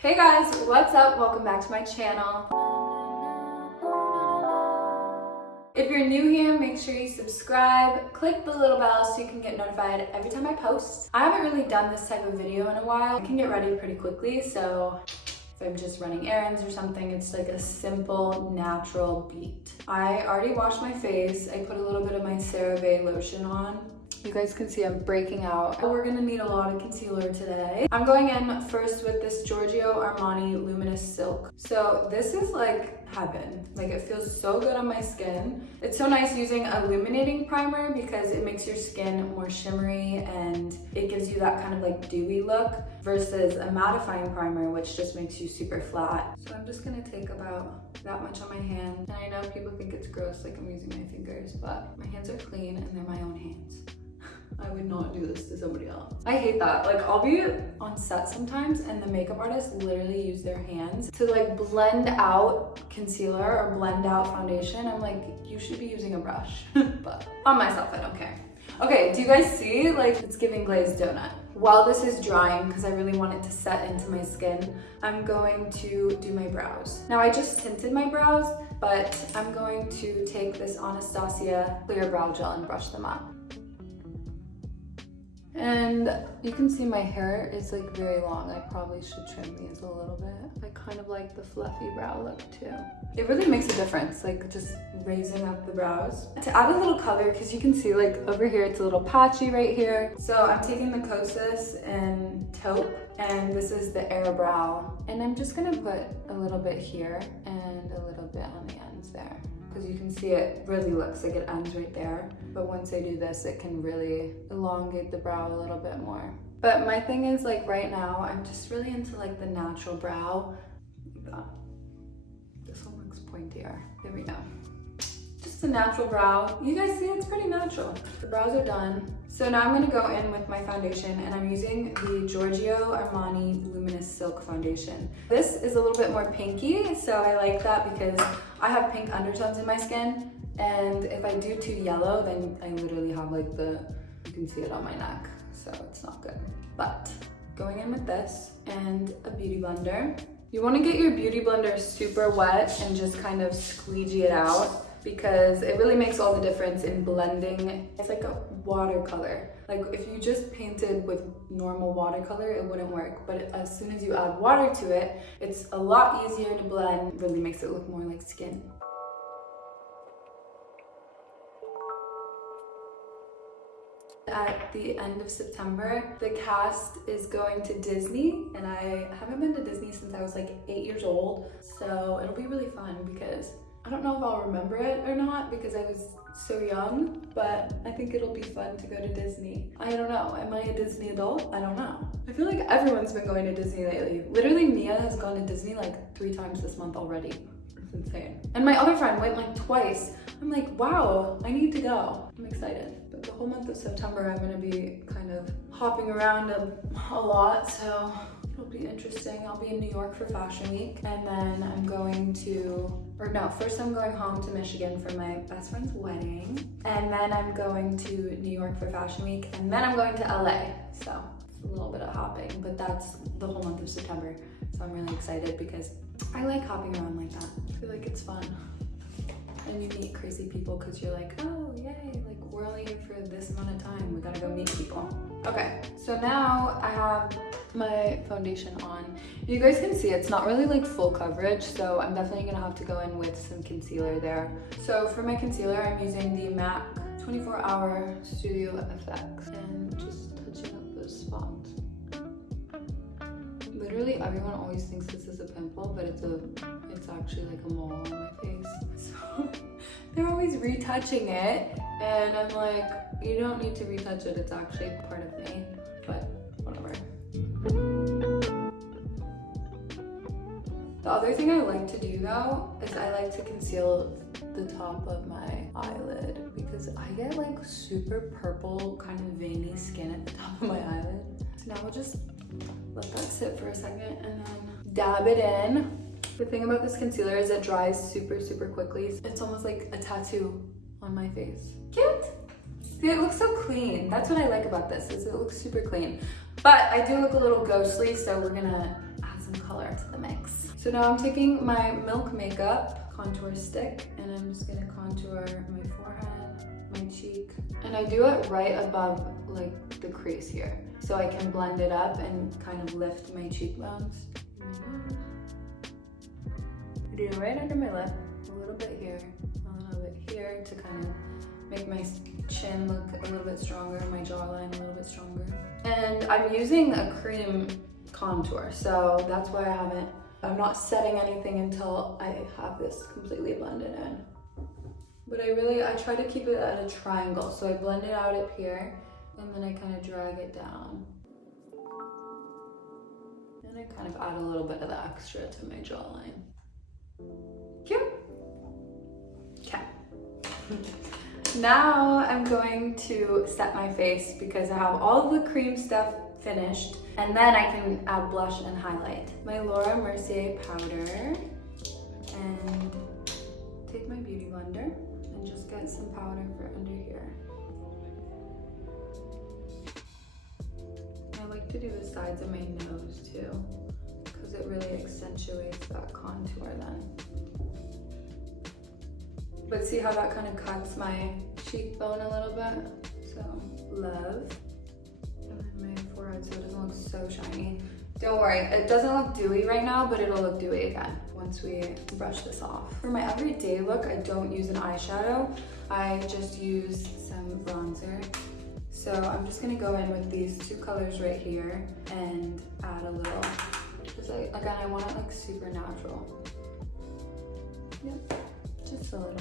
Hey guys, what's up? Welcome back to my channel. If you're new here, make sure you subscribe, click the little bell so you can get notified every time I post. I haven't really done this type of video in a while. I can get ready pretty quickly, so if I'm just running errands or something, it's like a simple, natural beat. I already washed my face. I put a little bit of my CeraVe lotion on. You guys can see I'm breaking out. We're gonna need a lot of concealer today. I'm going in first with this Giorgio Armani Luminous Silk. So this is like heaven. Like, it feels so good on my skin. It's so nice using a illuminating primer because it makes your skin more shimmery and it gives you that kind of like dewy look versus a mattifying primer, which just makes you super flat. So I'm just gonna take about that much on my hand. And I know people think it's gross, like I'm using my fingers, but my hands are clean and they're my own hands. I would not do this to somebody else. I hate that. Like, I'll be on set sometimes and the makeup artists literally use their hands to like blend out concealer or blend out foundation. I'm like, you should be using a brush. But on myself, I don't care. Okay, do you guys see? Like, it's giving glazed donut. While this is drying, because I really want it to set into my skin, I'm going to do my brows. Now, I just tinted my brows, but I'm going to take this Anastasia clear brow gel and brush them up. And you can see my hair is like very long. I probably should trim these a little bit. I kind of like the fluffy brow look too. It really makes a difference, like just raising up the brows. To add a little color, because you can see like over here, it's a little patchy right here. So I'm taking the Kosas in Taupe, and this is the Air Brow. And I'm just gonna put a little bit here and a little bit on the ends there. Because you can see it really looks like it ends right there. But once I do this, it can really elongate the brow a little bit more. But my thing is, like, right now, I'm just really into like the natural brow. Like that. This one looks pointier. There we go. Just a natural brow. You guys see it's pretty natural. The brows are done. So now I'm gonna go in with my foundation, and I'm using the Giorgio Armani Luminous Silk Foundation. This is a little bit more pinky, so I like that because I have pink undertones in my skin, and if I do too yellow, then I literally have like you can see it on my neck, so it's not good. But going in with this and a beauty blender. You wanna get your beauty blender super wet and just kind of squeegee it out, because it really makes all the difference in blending. It's like a watercolor. Like, if you just painted with normal watercolor, it wouldn't work. But as soon as you add water to it, it's a lot easier to blend. It really makes it look more like skin. At the end of September, the cast is going to Disney, and I haven't been to Disney since I was like 8 years old. So it'll be really fun because I don't know if I'll remember it or not because I was so young, but I think it'll be fun to go to Disney. I don't know, am I a Disney adult? I don't know. I feel like everyone's been going to Disney lately. Literally, Mia has gone to Disney like 3 times this month already. It's insane. And my other friend went like twice. I'm like, wow, I need to go. I'm excited. But the whole month of September, I'm gonna be kind of hopping around a lot, so it'll be interesting. I'll be in New York for Fashion Week, and then I'm going to, first I'm going home to Michigan for my best friend's wedding, and then I'm going to New York for Fashion Week, and then I'm going to LA. So it's a little bit of hopping, but that's the whole month of September. So I'm really excited because I like hopping around like that. I feel like it's fun. And you meet crazy people because you're like, oh, yay, like we're only here for this amount of time. We gotta go meet people. Okay, so now I have my foundation on. You guys can see it's not really like full coverage, so I'm definitely gonna have to go in with some concealer there. So for my concealer, I'm using the MAC 24-Hour Studio FX and just touching up those spots. Literally, everyone always thinks this is a pimple, but it's actually like a mole on my face. So they're always retouching it, and I'm like, you don't need to retouch it. It's actually part of me, but whatever. The other thing I like to do though is I like to conceal the top of my eyelid because I get like super purple, kind of veiny skin at the top of my eyelid. So now we'll just let that sit for a second and then dab it in. The thing about this concealer is it dries super, super quickly. It's almost like a tattoo on my face. Cute! See, it looks so clean. That's what I like about this, is it looks super clean. But I do look a little ghostly, so we're gonna add some color to the mix. So now I'm taking my Milk Makeup contour stick and I'm just gonna contour my forehead, my cheek. And I do it right above like the crease here. So I can blend it up and kind of lift my cheekbones. I do it right under my lip, a little bit here, a little bit here to kind of make my chin look a little bit stronger, my jawline a little bit stronger. And I'm using a cream contour, so that's why I'm not setting anything until I have this completely blended in. But I try to keep it at a triangle, so I blend it out up here, and then I kind of drag it down. And I kind of add a little bit of the extra to my jawline. Cute. Okay. Now I'm going to set my face because I have all the cream stuff finished, and then I can add blush and highlight. My Laura Mercier powder, and take my beauty blender and just get some powder for under here. I like to do the sides of my nose too, because it really accentuates that contour then. But see how that kind of cuts my cheekbone a little bit? So, love. And then my forehead so it doesn't look so shiny. Don't worry, it doesn't look dewy right now, but it'll look dewy again once we brush this off. For my everyday look, I don't use an eyeshadow. I just use some bronzer. So I'm just gonna go in with these two colors right here and add a little. Because again, I want it like super natural. Yep. Just a little.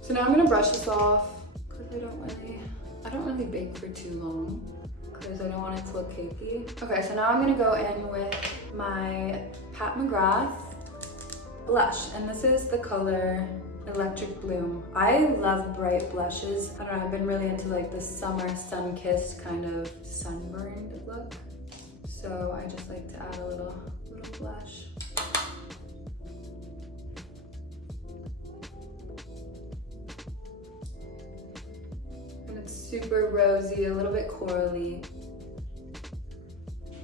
So now I'm gonna brush this off because I don't really bake for too long because I don't want it to look cakey. Okay, so now I'm gonna go in with my Pat McGrath blush, and this is the color Electric Bloom. I love bright blushes. I don't know, I've been really into like the summer sun-kissed kind of sunburned look. So I just like to add a little blush. Super rosy, a little bit corally.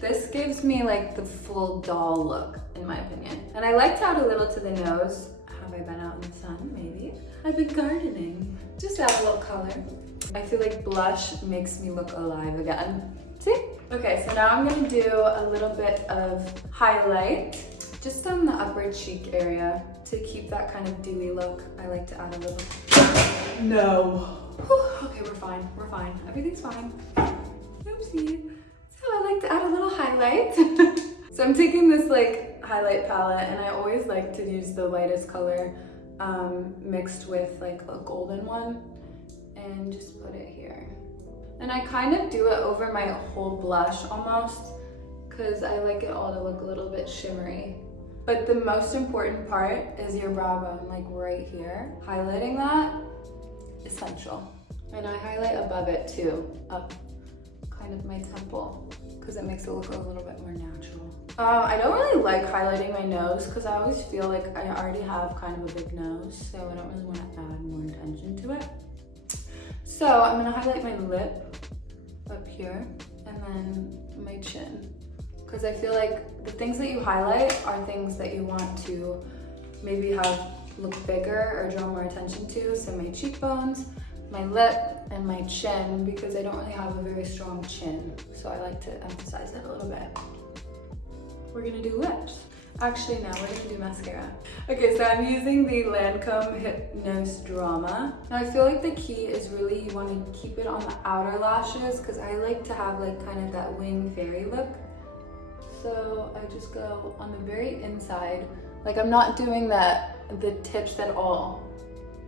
This gives me like the full doll look, in my opinion. And I like to add a little to the nose. Have I been out in the sun? Maybe. I've been gardening. Just add a little color. I feel like blush makes me look alive again. See? Okay, so now I'm gonna do a little bit of highlight, just on the upper cheek area to keep that kind of dewy look. I like to add a little. No. Okay, we're fine. Everything's fine. Oopsie. So I like to add a little highlight. So I'm taking this like highlight palette, and I always like to use the lightest color mixed with like a golden one, and just put it here. And I kind of do it over my whole blush almost, because I like it all to look a little bit shimmery. But the most important part is your brow bone, like right here. Highlighting that, essential. And I highlight above it too, up kind of my temple, because it makes it look a little bit more natural. I don't really like highlighting my nose because I always feel like I already have kind of a big nose, so I don't really want to add more attention to it. So I'm gonna highlight my lip up here and then my chin, because I feel like the things that you highlight are things that you want to maybe have look bigger or draw more attention to. So my cheekbones, my lip, and my chin, because I don't really have a very strong chin, so I like to emphasize it a little bit. We're gonna do lips. Actually, no, we're gonna do mascara. Okay, so I'm using the Lancome Hypnose Drama. Now I feel like the key is really you want to keep it on the outer lashes, because I like to have like kind of that wing fairy look. So I just go on the very inside. Like I'm not doing the tips at all.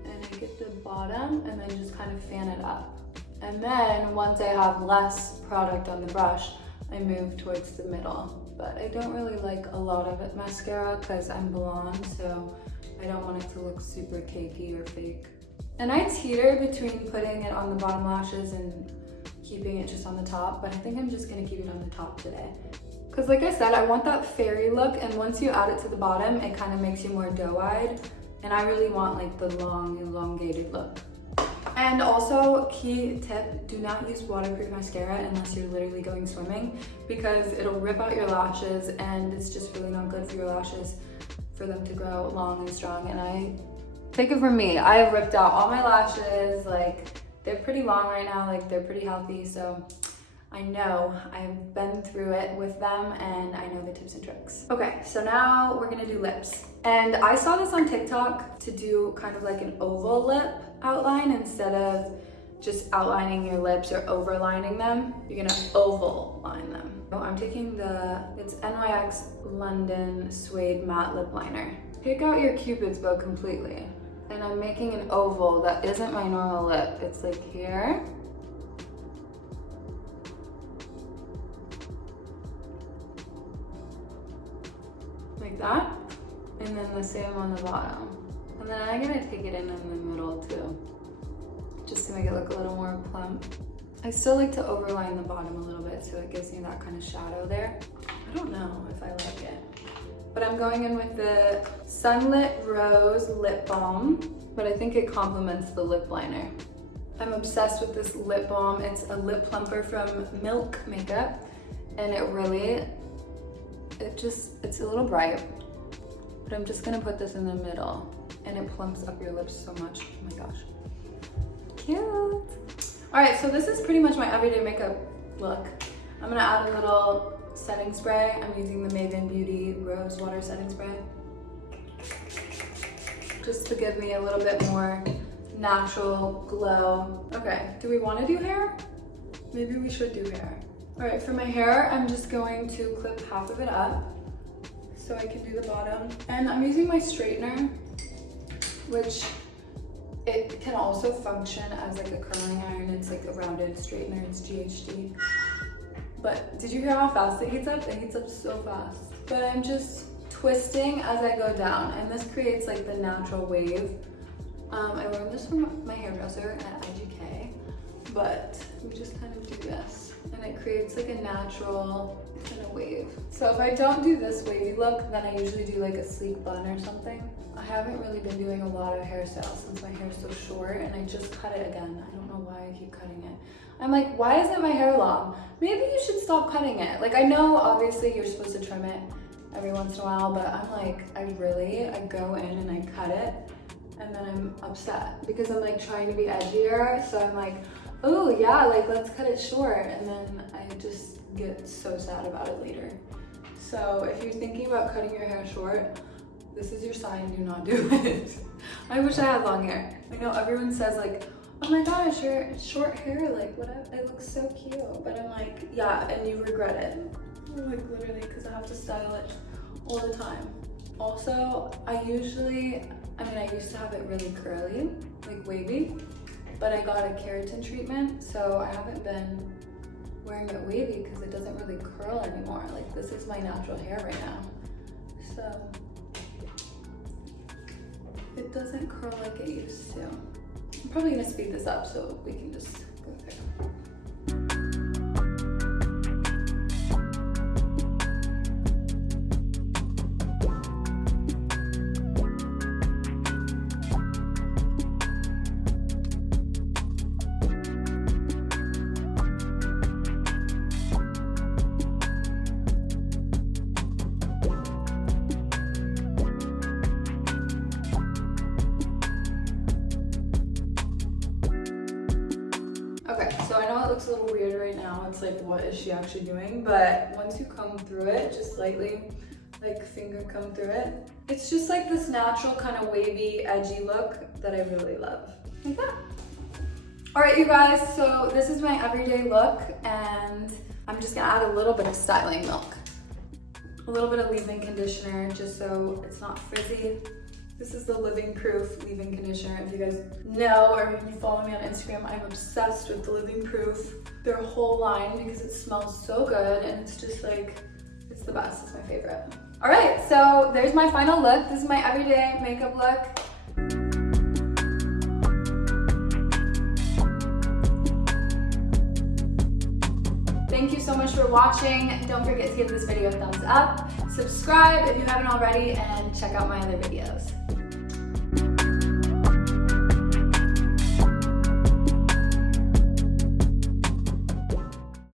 And I get the bottom and then just kind of fan it up. And then once I have less product on the brush, I move towards the middle. But I don't really like a lot of it mascara because I'm blonde, so I don't want it to look super cakey or fake. And I teeter between putting it on the bottom lashes and keeping it just on the top, but I think I'm just gonna keep it on the top today. Because like I said, I want that fairy look, and once you add it to the bottom, it kind of makes you more doe-eyed. And I really want like the long, elongated look. And also, key tip, do not use waterproof mascara unless you're literally going swimming, because it'll rip out your lashes and it's just really not good for your lashes for them to grow long and strong. And take it from me, I have ripped out all my lashes. Like, they're pretty long right now, like they're pretty healthy, so I know, I've been through it with them and I know the tips and tricks. Okay, so now we're gonna do lips. And I saw this on TikTok to do kind of like an oval lip outline instead of just outlining your lips or overlining them. You're gonna oval line them. I'm taking it's NYX London Suede Matte Lip Liner. Pick out your Cupid's bow completely. And I'm making an oval that isn't my normal lip. It's like here. Like that. And then the same on the bottom. And then I'm gonna take it in the middle too, just to make it look a little more plump. I still like to overline the bottom a little bit so it gives me that kind of shadow there. I don't know if I like it. But I'm going in with the Sunlit Rose Lip Balm, but I think it complements the lip liner. I'm obsessed with this lip balm. It's a lip plumper from Milk Makeup, and it's a little bright, but I'm just gonna put this in the middle, and it plumps up your lips so much. Oh my gosh, cute. All right, so this is pretty much my everyday makeup look. I'm gonna add a little setting spray. I'm using the Maven Beauty Rose Water Setting Spray, just to give me a little bit more natural glow. Okay, do we want to do hair? Maybe we should do hair. All right, for my hair, I'm just going to clip half of it up so I can do the bottom. And I'm using my straightener, which it can also function as like a curling iron. It's like a rounded straightener, it's GHD. But did you hear how fast it heats up? It heats up so fast. But I'm just twisting as I go down, and this creates like the natural wave. I learned this from my hairdresser at IGK, but we just kind of do this, and it creates like a natural kind of wave. So if I don't do this wavy look, then I usually do like a sleek bun or something. I haven't really been doing a lot of hairstyles since my hair's so short, and I just cut it again. I don't know why I keep cutting it. I'm like, why isn't my hair long? Maybe you should stop cutting it. Like, I know obviously you're supposed to trim it every once in a while, but I'm like, I go in and I cut it, and then I'm upset because I'm like trying to be edgier. So I'm like, oh yeah, like let's cut it short. And then I just get so sad about it later. So if you're thinking about cutting your hair short, this is your sign, do not do it. I wish I had long hair. I know everyone says like, oh my gosh, your short hair, like what, it looks so cute. But I'm like, yeah, and you regret it. Like literally, because I have to style it all the time. Also, I used to have it really curly, like wavy, but I got a keratin treatment, so I haven't been wearing it wavy because it doesn't really curl anymore. Like this is my natural hair right now. So it doesn't curl like it used to. I'm probably gonna speed this up so we can just go through. Okay, so I know it looks a little weird right now. It's like, what is she actually doing? But once you comb through it, just lightly, like finger comb through it, it's just like this natural kind of wavy, edgy look that I really love. Like that. All right, you guys, so this is my everyday look, and I'm just gonna add a little bit of styling milk. A little bit of leave-in conditioner, just so it's not frizzy. This is the Living Proof leave-in conditioner. If you guys know, or if you follow me on Instagram, I'm obsessed with the Living Proof, their whole line, because it smells so good, and it's just like, it's the best, it's my favorite. All right, so there's my final look. This is my everyday makeup look. Thank you so much for watching. Don't forget to give this video a thumbs up, subscribe if you haven't already, and check out my other videos.